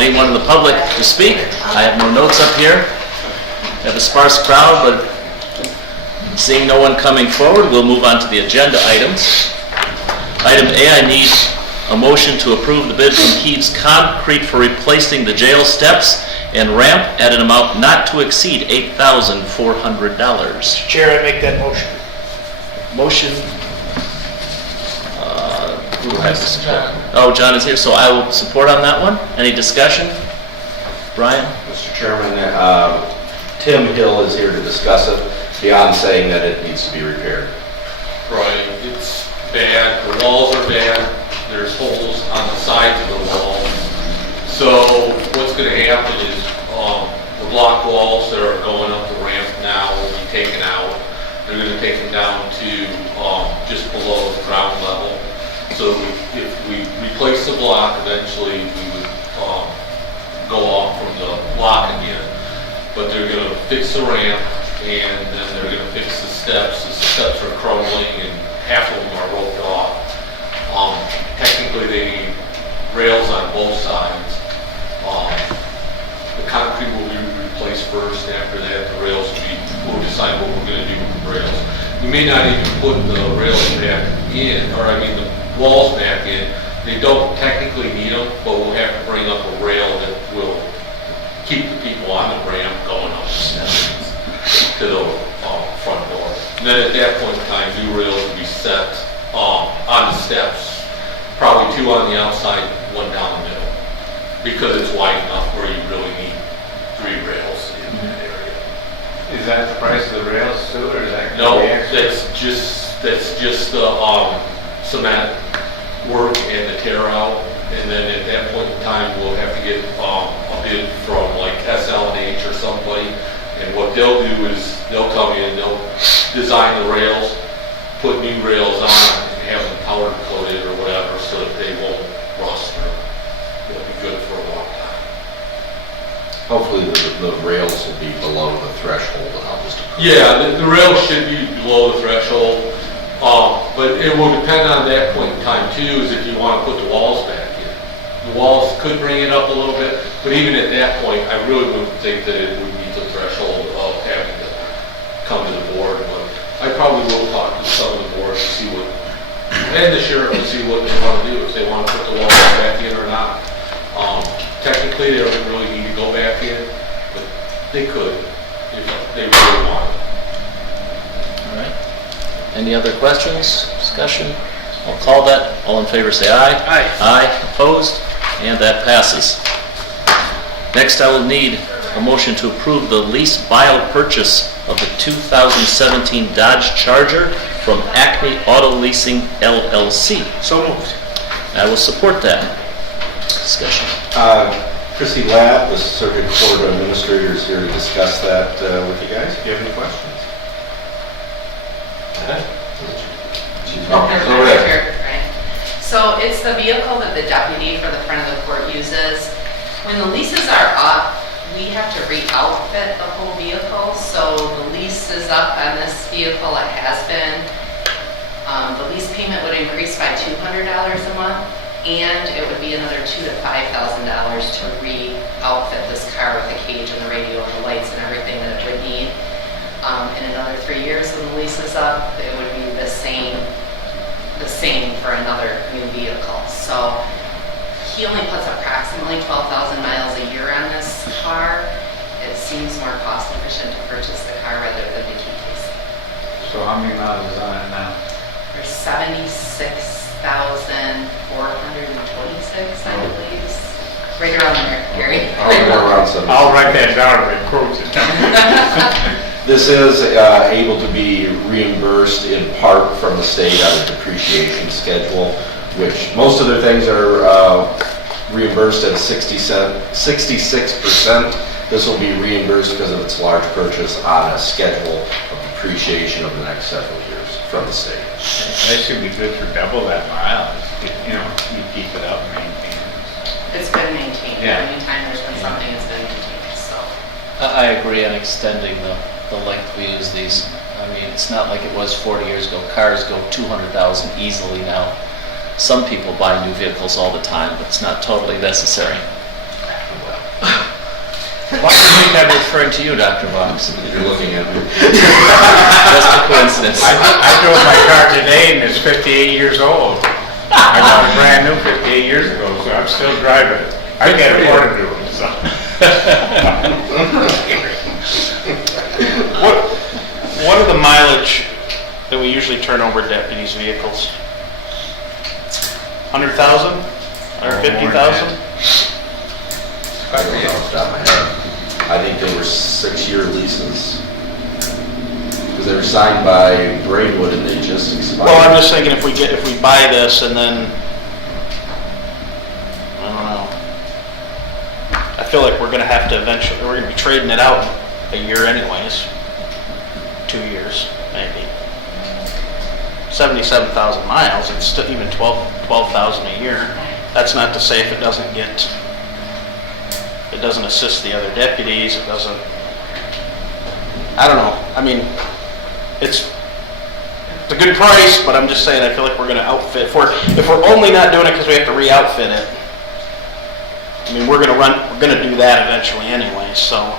Anyone in the public to speak? I have no notes up here. We have a sparse crowd, but seeing no one coming forward, we'll move on to the agenda items. Item A, I need a motion to approve the bid from Heaves Concrete for replacing the jail steps and ramp at an amount not to exceed $8,400. Mr. Chair, I make that motion. Motion. Who has the support? Oh, John is here, so I will support on that one. Any discussion? Brian? Mr. Chairman, Tim Hill is here to discuss it, beyond saying that it needs to be repaired. Right, it's bad, the walls are bad, there's holes on the sides of the walls. So what's going to happen is the block walls that are going up the ramp now will be taken out. They're going to take them down to just below the ground level. So if we replace the block, eventually we would go off from the block again. But they're going to fix the ramp, and then they're going to fix the steps. The steps are crumbling, and half of them are roped off. Technically, they need rails on both sides. The concrete will be replaced first. After that, the rails we'll decide what we're going to do with the rails. We may not even put the rails back in, or the walls back in. They don't technically need them, but we'll have to bring up a rail that will keep the people on the ramp going up the steps to the front door. And then at that point in time, new rails will be set on the steps, probably 2 on the outside, 1 down the middle, because it's wide enough where you really need 3 rails in that area. Is that the price of the rails too, or is that? No, that's just the cement work and the tear out, and then at that point in time we'll have to get a bid from like SL&H or somebody, and what they'll do is they'll come in, they'll design the rails, put new rails on, and have them powder coated or whatever so that they won't rust or they'll be good for a long time. Hopefully the rails will be below the threshold, and I'll just... Yeah, the rails should be below the threshold. But it will depend on that point in time too, is if you want to put the walls back in. The walls could bring it up a little bit, but even at that point, I really wouldn't think that it would meet the threshold of having to come to the board. But I probably will talk to some of the boards to see what, and the sheriff to see what they want to do, if they want to put the walls back in or not. Technically, they don't really need to go back in, but they could if they really want it. All right. Any other questions, discussion? I'll call that. All in favor say aye. Aye. Aye. Opposed? And that passes. Next, I will need a motion to approve the lease buyout purchase of the 2017 Dodge Charger from Acme Auto Leasing LLC. So moved. I will support that. Discussion. Chrissy Ladd, the Circuit Court Administrator, is here to discuss that with you guys. Do you have any questions? So it's the vehicle that the deputy for the front of the court uses. When the leases are up, we have to re-outfit the whole vehicle. So the lease is up on this vehicle, it has been. The lease payment would increase by $200 a month, and it would be another $2,000 to $5,000 to re-outfit this car with the cage and the radio and the lights and everything that it would need. In another 3 years when the lease is up, it would be the same for another new vehicle. So he only puts approximately 12,000 miles a year on this car. It seems more cost efficient to purchase the car rather than to keep leasing. So how many miles is on it now? There's 76,426, I believe. Right around there, Gary. I'll write that down and quote it. This is able to be reimbursed in part from the state on a depreciation schedule, which most of their things are reimbursed at 66%. This will be reimbursed because of its large purchase on a schedule of depreciation over the next several years from the state. That should be good for double that mileage. You keep it up and maintain it. It's been maintained. Yeah. Anytime there's been something, it's been maintained, so. I agree on extending the length we use these. I mean, it's not like it was 40 years ago. Cars go 200,000 easily now. Some people buy new vehicles all the time, but it's not totally necessary. Why do you think I'm referring to you, Dr. Box? You're looking at me. Just a coincidence. I drove my car today and it's 58 years old. I got it brand new 58 years ago, so I'm still driving it. I can't afford to do it, so. What are the mileage that we usually turn over deputies' vehicles? 100,000? Or 50,000? I don't know off the top of my head. I think they were 6-year leases. Because they were signed by Braidwood and they just expired. Well, I'm just thinking if we buy this and then, I don't know. I feel like we're gonna have to eventually, we're gonna be trading it out a year anyways. 2 years, maybe. 77,000 miles, it's still even 12,000 a year. That's not to say if it doesn't assist the other deputies, it doesn't, I don't know. I mean, it's a good price, but I'm just saying, I feel like we're gonna outfit, if we're only not doing it because we have to re-outfit it, I mean, we're gonna do that eventually anyway, so.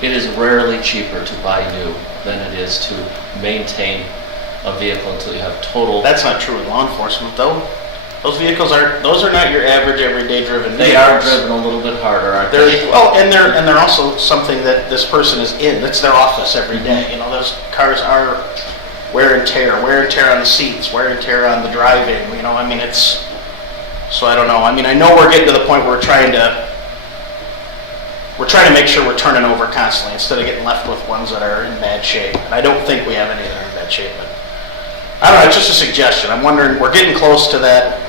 It is rarely cheaper to buy new than it is to maintain a vehicle until you have total. That's not true with law enforcement though. Those are not your average everyday driven vehicles. They are driven a little bit harder, aren't they? They're also something that this person is in. That's their office every day. You know, those cars are wear and tear on the seats, wear and tear on the driving. You know, I mean, so I don't know. I mean, I know we're getting to the point where we're trying to make sure we're turning over constantly instead of getting left with ones that are in bad shape. And I don't think we have any that are in bad shape, but I don't know, it's just a suggestion. I'm wondering, we're getting close to that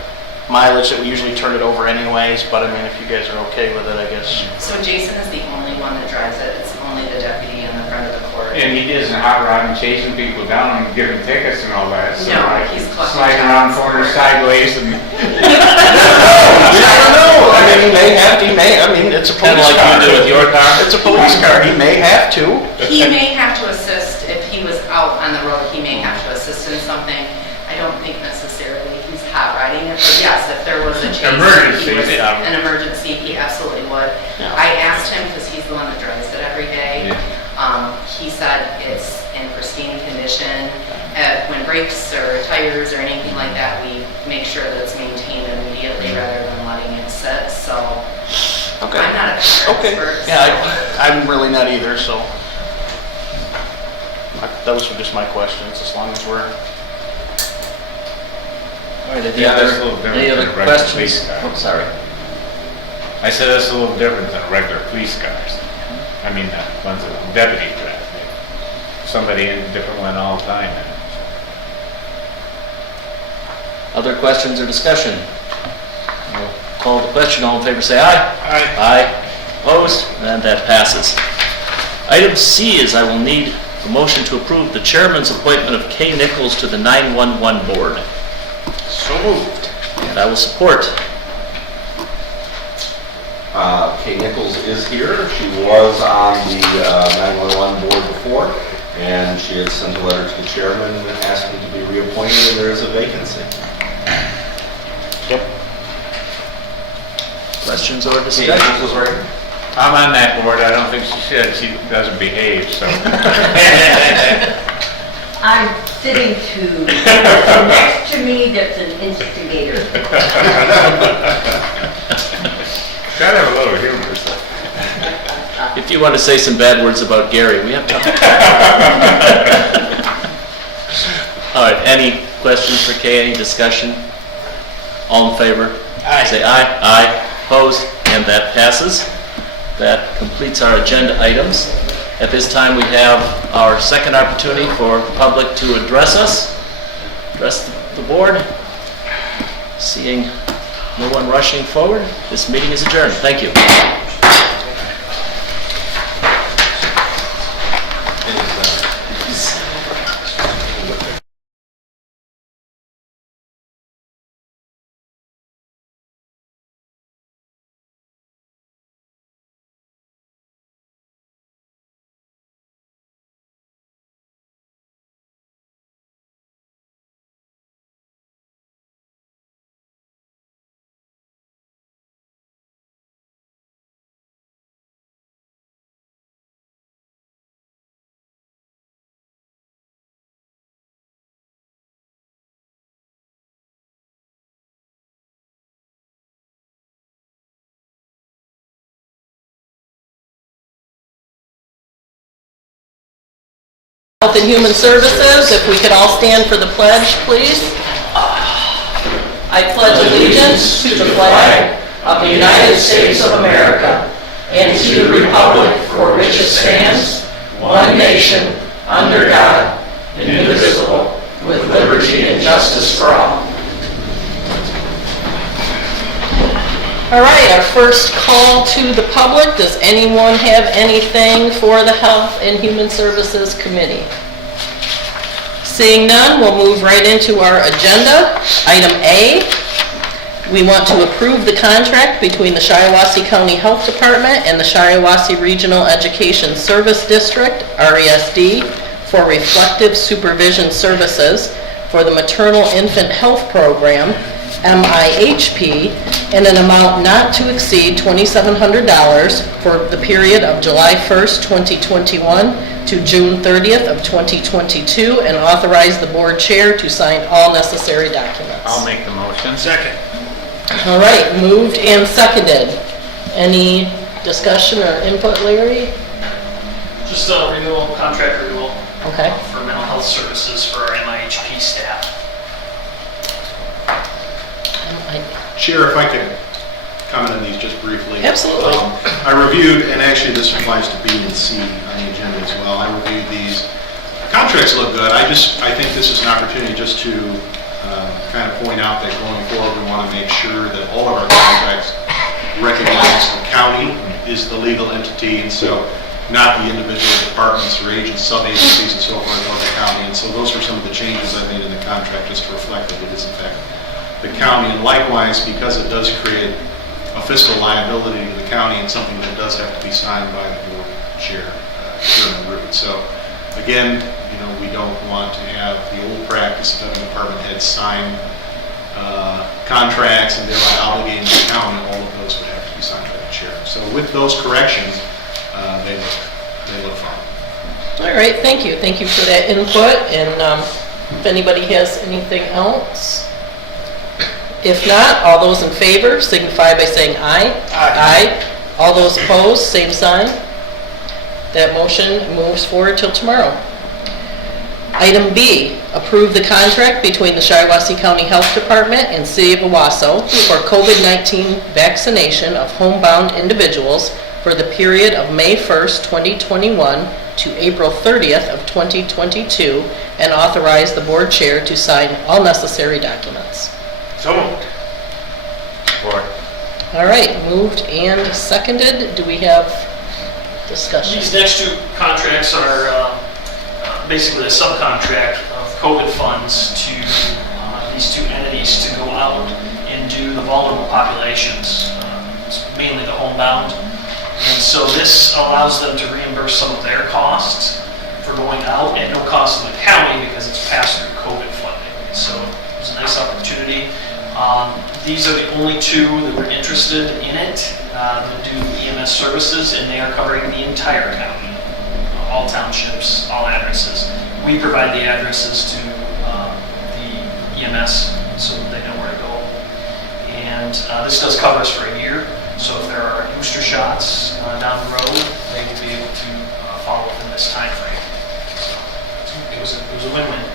mileage that we usually turn it over anyways, but I mean, if you guys are okay with it, I guess. So Jason is the only one that drives it, it's only the deputy in the front of the court. And he isn't hot rodding, chasing people down and giving tickets and all that. So No, like, he's collecting sliding around checks. corners sideways and. I don't know, I mean, it's a Kind police of like car. you do with your car? It's a police car, he may have to. He may have to assist, if he was out on the road, he may have to assist in something. I don't think necessarily he's hot riding it, but yes, if there was a chase. Emergency, he was- yeah. An emergency, he absolutely would. Yeah. I asked him, because he's the one that drives it every day. He said it's in pristine condition. When brakes or tires or anything like that, we make sure that it's maintained immediately rather than letting it sit, so. Okay. I'm not a car Okay, expert. yeah, I'm really not either, so. Those were just my questions, as long as we're. All right, Yeah, that's a little different any other than a regular questions? police car. Oh, sorry. I said that's a little different than regular police cars. I mean, the ones that deputy drive. Somebody in a different one all the time. Other questions or discussion? We'll call the question. All in favor say aye. Aye. Aye. Opposed? And that passes. Item C is I will need a motion to approve the chairman's appointment of Kay Nichols to the 911 board. So moved. And I will support. Kay Nichols is here. She was on the 911 board before, and she had sent a letter to the chairman asking to be reappointed, and there is a vacancy. Yep. Questions or Kay discussion? Nichols is right. I'm on that board. I don't think she should. She doesn't behave, so. I'm sitting to, next to me, that's an instigator. Gotta have a little humor. So. If you want to say some bad words about Gary, we have time. All right, any questions for Kay, any discussion? All in favor? Aye. Say aye. Aye. Opposed? And that passes. That completes our agenda items. At this time, we have our second opportunity for the public to address the board. Seeing no one rushing forward, this meeting is adjourned. Thank you. Health and Human Services, if we could all stand for the pledge, please. I pledge allegiance to the flag of the United States of America and to the republic for which it stands, one nation, under God, indivisible, with liberty and justice for all. All right, our first call to the public. Does anyone have anything for the Health and Human Services Committee? Seeing none, we'll move right into our agenda. Item A, we want to approve the contract between the Shiawassee County Health Department and the Shiawassee Regional Education Service District, RESD, for reflective supervision services for the Maternal Infant Health Program, MIHP, in an amount not to exceed $2,700 for the period of July 1st, 2021 to June 30th of 2022, and authorize the board chair to sign all necessary documents. I'll make the motion. Second. All right, moved and seconded. Any discussion or input, Larry? Just a renewal, contract renewal Okay. for mental health services for our MIHP staff. Chair, if I could comment on these just briefly. Absolutely. I reviewed, and actually this applies to B and C on the agenda as well. I reviewed these. Contracts look good. I think this is an opportunity just to kind of point out that going forward, we want to make sure that all of our contracts recognize the county is the legal entity, and so not the individual departments or agents, sub-agencies and so forth of the county. And so those were some of the changes I made in the contract just to reflect that it is in fact the county. And likewise, because it does create a fiscal liability to the county and something that does have to be signed by the board chair, Chairman Root. So again, we don't want to have the old practice of having department heads sign contracts and thereby obligating the county. All of those would have to be signed by the chair. So with those corrections, they look fine. All right, thank you. Thank you for that input. And if anybody has anything else? If not, all those in favor signify by saying aye. Aye. All those opposed, same sign. That motion moves forward till tomorrow. Item B, approve the contract between the Shiawassee County Health Department and City of Owasso for COVID-19 vaccination of homebound individuals for the period of May 1st, 2021 to April 30th of 2022, and authorize the board chair to sign all necessary documents. So moved. Support. All right, moved and seconded. Do we have discussion? These next two contracts are basically a subcontract of COVID funds to these two entities to go out and do the vulnerable populations, mainly the homebound. And so this allows them to reimburse some of their costs for going out at no cost to the county because it's passed through COVID funding. So it's a nice opportunity. These are the only two that were interested in it that do EMS services, and they are covering the entire county, all townships, all addresses. We provide the addresses to the EMS so that they know where to go. And this does cover us for a year, so if there are booster shots down the road, they will be able to follow within this time frame. So it was a win-win.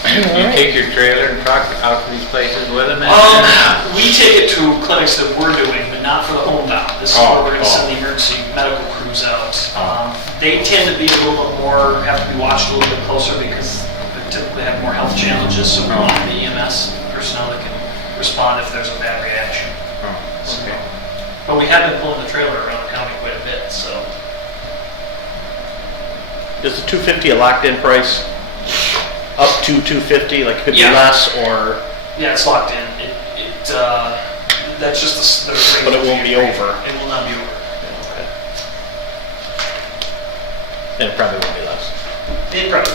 You take your trailer and truck out to these places with them? We take it to clinics that we're doing, but not for the homebound. This is where we're going to send the emergency medical crews out. They tend to be a little bit more, have to be watched a little bit closer because they typically have more health challenges, so we want the EMS personnel that can respond if there's a bad reaction. Okay. But we have been pulling the trailer around the county quite a bit, so. Is the $250 a locked-in price? Up to $250, like could be Yeah. less or? Yeah, it's locked in. That's just the rate. But it won't be over. It will not be over. Okay. And it probably won't be less. It probably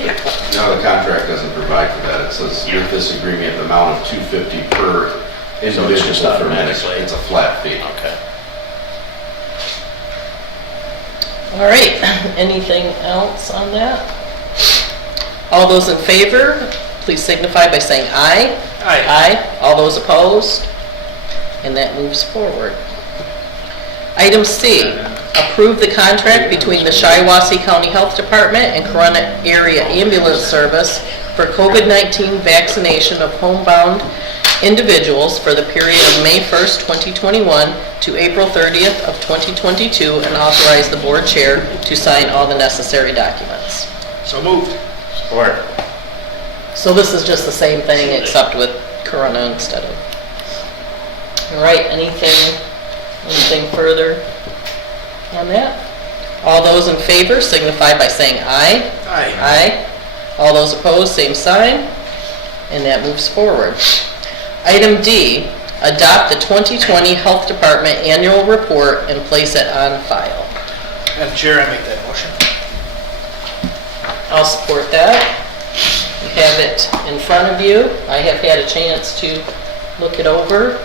will. No, the contract doesn't provide for that. It says with this agreement, the amount of $250 per individual just for medical. automatically. It's a flat fee. Okay. All right, anything else on that? All those in favor, please signify by saying aye. Aye. Aye. All those opposed? And that moves forward. Item C, approve the contract between the Shiawassee County Health Department and Corona Area Ambulance Service for COVID-19 vaccination of homebound individuals for the period of May 1st, 2021 to April 30th of 2022, and authorize the board chair to sign all the necessary documents. So moved. Support. So this is just the same thing except with Corona instead of. All right, anything further on that? All those in favor signify by saying aye. Aye. Aye. All those opposed, same sign, and that moves forward. Item D, adopt the 2020 Health Department Annual Report and place it on file. Madam Chair, I make that motion. I'll support that. You have it in front of you. I have had a chance to look it over.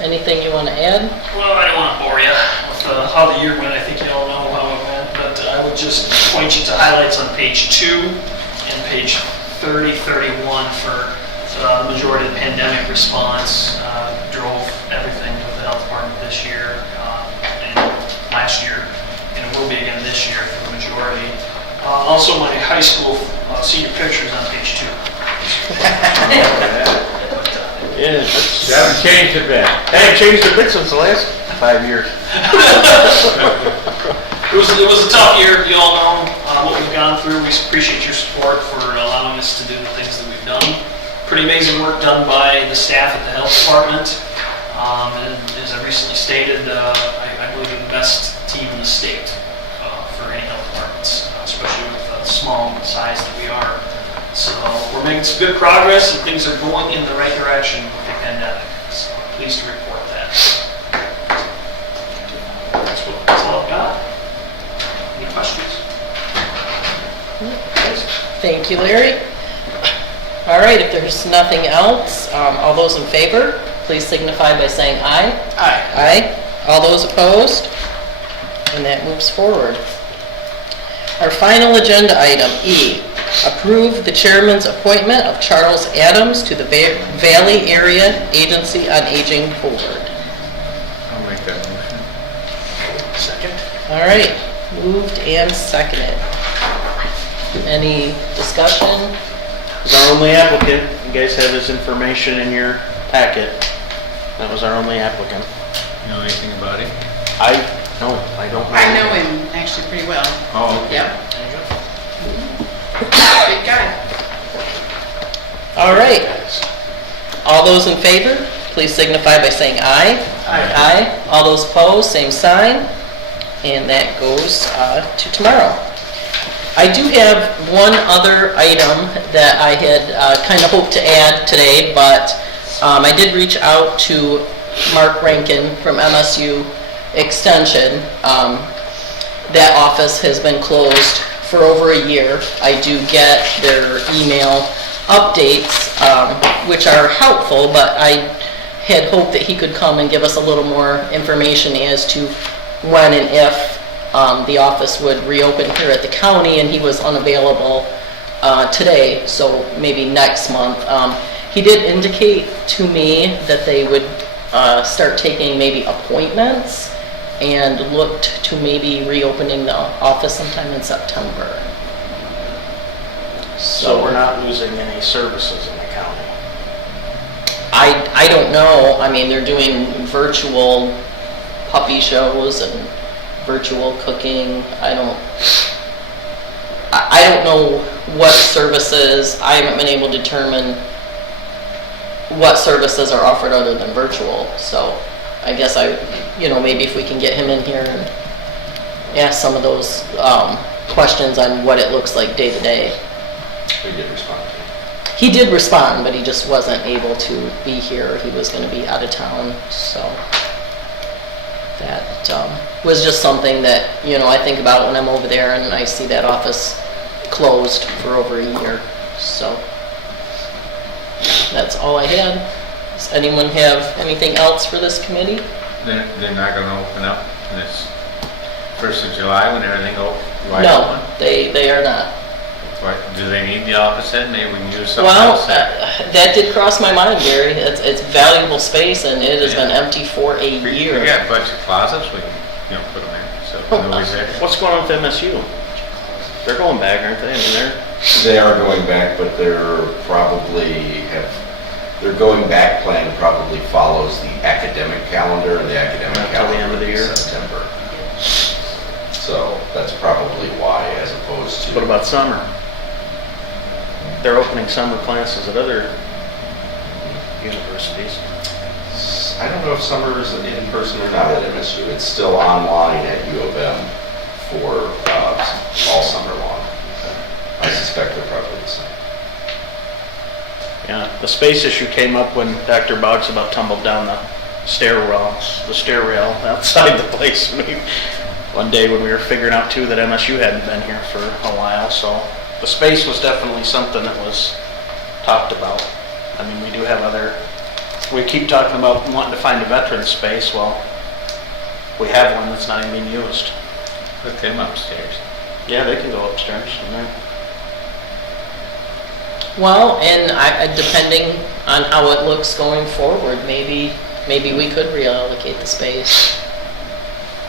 Anything you want to add? Well, I don't want to bore you with how the year went. I think you all know how it went, but I would just point you to highlights on page 2 and page 30, 31 for the majority of the pandemic response. Drove everything with the health department this year and last year, and it will be again this year for the majority. Also, my high school senior pictures on page 2. Yeah. You haven't changed it bit. I haven't changed a bit since the last 5 years. It was a tough year, you all know what we've gone through. We appreciate your support for allowing us to do the things that we've done. Pretty amazing work done by the staff at the health department. And as I recently stated, I believe we're the best team in the state for any health departments, especially with the small size that we are. So we're making some good progress and things are going in the right direction with the pandemic. So I'm pleased to report that. That's all I've got. Any questions? Thank you, Larry. All right, if there's nothing else, all those in favor, please signify by saying aye. Aye. Aye. All those opposed? And that moves forward. Our final agenda item, E, approve the chairman's appointment of Charles Adams to the Valley Area Agency on Aging Board. I'll make that motion. Second. All right, moved and seconded. Any discussion? He's our only applicant. You guys have his information in your packet. That was our only applicant. You know anything about him? I don't know. I know him actually pretty well. Oh, okay. Yep. Big guy. All right. All those in favor, please signify by saying aye. Aye. Aye. All those opposed, same sign. And that goes to tomorrow. I do have one other item that I had kind of hoped to add today, but I did reach out to Mark Rankin from MSU Extension. That office has been closed for over a year. I do get their email updates, which are helpful, but I had hoped that he could come and give us a little more information as to when and if the office would reopen here at the county, and he was unavailable today, so maybe next month. He did indicate to me that they would start taking maybe appointments and looked to maybe reopening the office sometime in September. So we're not losing any services in the county. I don't know. I mean, they're doing virtual puppy shows and virtual cooking. I don't know what services. I haven't been able to determine what services are offered other than virtual. So I guess maybe if we can get him in here and ask some of those questions on what it looks like day to day. He did respond. He did respond, but he just wasn't able to be here. He was going to be out of town, so that was just something that, I think about when I'm over there and I see that office closed for over a year. So that's all I had. Does anyone have anything else for this committee? They're not gonna open up this 1st of July when everything opens? No, they are not. What, do they need the office then? Maybe we can use something Well, else then. that did cross my mind, Gary. It's valuable space and it has been empty for a We year. got a bunch of closets, we can, put them in, so nobody's there. What's going on with MSU? They're going back, aren't they? I mean, They are going back, but their going back plan probably follows the academic calendar, and the academic Until the end calendar of the is year. September. So that's probably why, as opposed to. what about summer? They're opening summer classes at other universities. I don't know if summer is in person or not at MSU. It's still online at U of M for all summer long. I suspect they're probably the same. Yeah, the space issue came up when Dr. Boggs about tumbled down the stairwell outside the place. One day when we were figuring out too that MSU hadn't been here for a while, so the space was definitely something that was talked about. I mean, we do have we keep talking about wanting to find a veteran space. Well, we have one that's not even being used. Put them upstairs. Yeah, they can go upstairs. Well, and depending on how it looks going forward, maybe we could reallocate the space.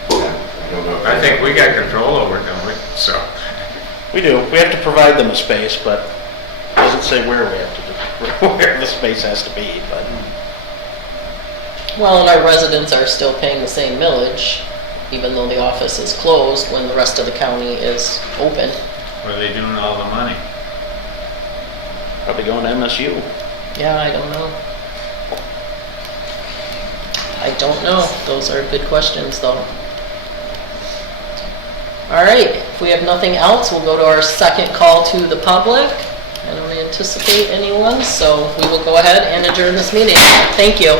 I don't know. I think we got control over it, don't we? So, We do. We have to provide them a space, but it doesn't say where we have to where the space has to be, but. Well, and our residents are still paying the same millage, even though the office is closed when the rest of the county is open. what are they doing with all the money? Probably going to MSU. Yeah, I don't know. I don't know. Those are good questions, though. All right, if we have nothing else, we'll go to our second call to the public. I don't anticipate anyone, so we will go ahead and adjourn this meeting. Thank you.